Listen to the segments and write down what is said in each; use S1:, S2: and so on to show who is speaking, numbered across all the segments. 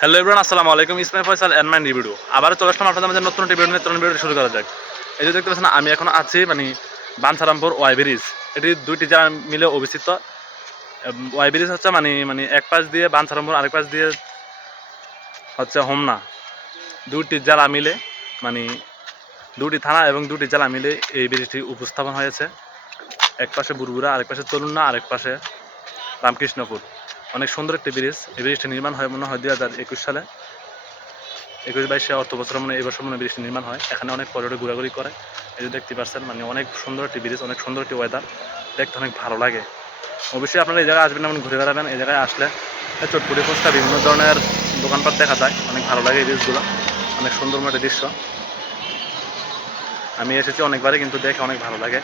S1: Hello everyone, আসসালামু আলাইকুম। Ismail Faisal and my video আবার চলে আসলাম আপনাদের মাঝে নতুন একটি নিয়ে। নতুন ভিডিও শুরু করা যাক। এই যে দেখতে পাচ্ছেন, আমি এখন আছি মানে বানসারামপুর ওয়াই ব্রিজ এটি দুইটি জায়গা মিলে অবস্থিত। ওয়াই ব্রিজ হচ্ছে মানে মানে এক পাশ দিয়ে বানসারামপুর, আরেক পাশ দিয়ে হচ্ছে হোমনা। দুইটি জেলা মিলে মানে দুটি থানা এবং দুটি জেলা মিলে এই ব্রিজটি উপস্থাপন হয়েছে। এক পাশে বুরবুরা আরেক পাশে তরুণা আরেক পাশে রামকৃষ্ণপুর। অনেক সুন্দর একটি ব্রিজ। এই ব্রিজটি নির্মাণ হয় মনে হয় দুই হাজার একুশ সালে। একুশ বাইশে অর্থ বছর মানে এই বছর মনে ব্রিজটি নির্মাণ হয়। এখানে অনেক পর্যটক ঘোরাঘুরি করে। এই যে দেখতে পাচ্ছেন মানে অনেক সুন্দর একটি ব্রিজ, অনেক সুন্দর একটি ওয়েদার দেখতে অনেক ভালো লাগে। অবশ্যই আপনারা এই জায়গায় আসবেন এমন ঘুরে বেড়াবেন। এই জায়গায় আসলে চটপুরি ফুচকা বিভিন্ন ধরনের দোকানপাট দেখা যায়। অনেক ভালো লাগে এই ব্রিজগুলো। অনেক সুন্দর একটা দৃশ্য। আমি এসেছি অনেকবারই, কিন্তু দেখে অনেক ভালো লাগে।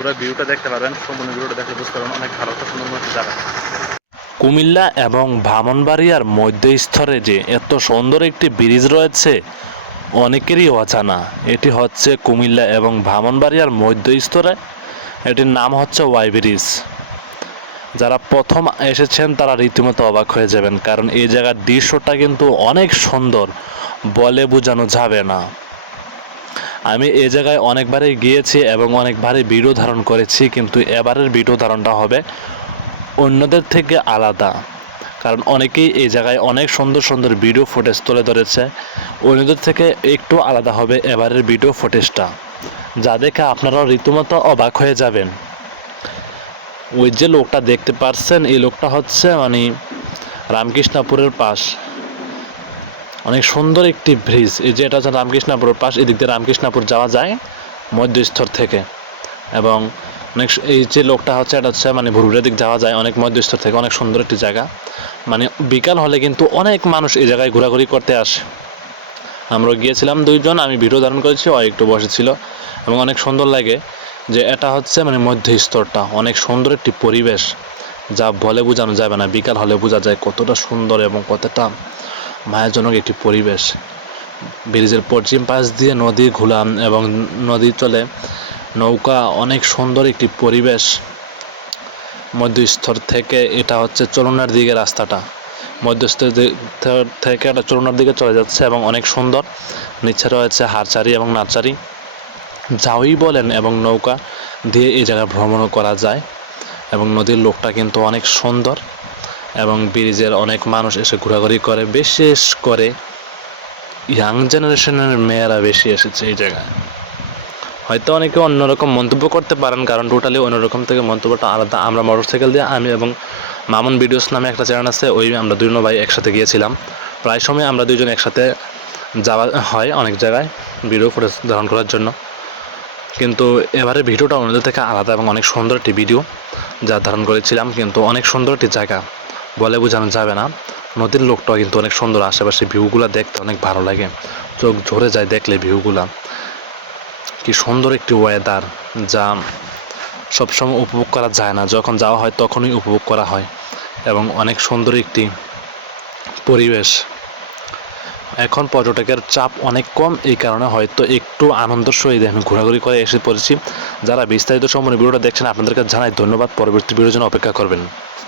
S1: পুরো ভিউটা দেখতে পারবেন, সম্পূর্ণ ভিউটা দেখলে বুঝতে পারবেন অনেক ভালো একটা সুন্দর একটা জায়গা।
S2: কুমিল্লা এবং ব্রাহ্মণবাড়িয়ার মধ্যস্থরে যে এত সুন্দর একটি ব্রিজ রয়েছে, অনেকেরই অজানা। এটি হচ্ছে কুমিল্লা এবং ব্রাহ্মণবাড়িয়ার মধ্যস্থরে। এটির নাম হচ্ছে ওয়াই ব্রিজ। যারা প্রথম এসেছেন, তারা রীতিমতো অবাক হয়ে যাবেন, কারণ এই জায়গার দৃশ্যটা কিন্তু অনেক সুন্দর। বলে বোঝানো যাবে না। আমি এ জায়গায় অনেকবারই গিয়েছি এবং অনেকবারই ভিডিও ধারণ করেছি, কিন্তু এবারের ভিডিও ধারণটা হবে অন্যদের থেকে আলাদা। কারণ অনেকেই এই জায়গায় অনেক সুন্দর সুন্দর ভিডিও ফুটেজ তুলে ধরেছে, অন্যদের থেকে একটু আলাদা হবে এবারের ভিডিও ফুটেজটা। যা দেখে আপনারাও রীতিমতো অবাক হয়ে যাবেন। ওই যে লোকটা দেখতে পারছেন, এই লোকটা হচ্ছে মানে রামকৃষ্ণপুরের পাশ। অনেক সুন্দর একটি ব্রিজ। এই যে এটা হচ্ছে রামকৃষ্ণপুরের পাশ, এদিক দিয়ে রামকৃষ্ণপুর যাওয়া যায় মধ্যস্থর থেকে। এবং অনেক এই যে লোকটা হচ্ছে, এটা হচ্ছে মানে ভুরুরের দিক যাওয়া যায় অনেক মধ্যস্থর থেকে, অনেক সুন্দর একটি জায়গা। মানে বিকাল হলে কিন্তু অনেক মানুষ এই জায়গায় ঘোরাঘুরি করতে আসে। আমরা গিয়েছিলাম দুইজন, আমি ভিডিও ধারণ করেছি, ও একটু বসেছিল। এবং অনেক সুন্দর লাগে যে এটা হচ্ছে মানে মধ্যস্থরটা, অনেক সুন্দর একটি পরিবেশ। যা বলে বোঝানো যাবে না, বিকাল হলে বোঝা যায় কতটা সুন্দর এবং কতটা মায়াজনক একটি পরিবেশ। ব্রিজের পশ্চিম পাশ দিয়ে নদী ঘুলাম এবং নদী চলে। নৌকা অনেক সুন্দর একটি পরিবেশ। মধ্যস্থর থেকে এটা হচ্ছে চলনার দিকে রাস্তাটা। মধ্যস্থ থেকে এটা চলনার দিকে চলে যাচ্ছে এবং অনেক সুন্দর। নিচে রয়েছে হারচারি এবং নার্চারি। যাওই বলেন এবং নৌকা দিয়ে এই জায়গায় ভ্রমণও করা যায়। এবং নদীর লোকটা কিন্তু অনেক সুন্দর। এবং ব্রিজের অনেক মানুষ এসে ঘোরাঘুরি করে, বিশেষ করে ইয়াং জেনারেশনের মেয়েরা বেশি এসেছে এই জায়গায়। হয়তো অনেকে অন্যরকম মন্তব্য করতে পারেন, কারণ টোটালি অন্যরকম থেকে মন্তব্যটা আলাদা। আমরা মোটরসাইকেল দিয়ে, আমি এবং মামুন ভিডিওস নামে একটা চ্যানেল আছে, ওই আমরা দুই ভাই একসাথে গিয়েছিলাম। প্রায় সময় আমরা দুজন একসাথে যাওয়া হয় অনেক জায়গায় ভিডিও ফুটেজ ধারণ করার জন্য। কিন্তু এবারে ভিডিওটা অন্যদের থেকে আলাদা এবং অনেক সুন্দর একটি ভিডিও যা ধারণ করেছিলাম, কিন্তু অনেক সুন্দর একটি জায়গা। বলে বোঝানো যাবে না। নদীর লোকটাও কিন্তু অনেক সুন্দর আশেপাশে ভিউগুলো দেখতে অনেক ভালো লাগে। চোখ ঝরে যায় দেখলে ভিউগুলা। কি সুন্দর একটি ওয়েদার যা সবসময় উপভোগ করা যায় না। যখন যাওয়া হয় তখনই উপভোগ করা হয় এবং অনেক সুন্দর একটি পরিবেশ। এখন পর্যটকের চাপ অনেক কম, এই কারণে হয়তো একটু আনন্দ সহিত আমি ঘোরাঘুরি করে এসে পড়েছি। যারা বিস্তারিত সম্পূর্ণ ভিডিওটা দেখছেন, আপনাদেরকে জানাই ধন্যবাদ। পরবর্তী ভিডিওর জন্য অপেক্ষা করবেন।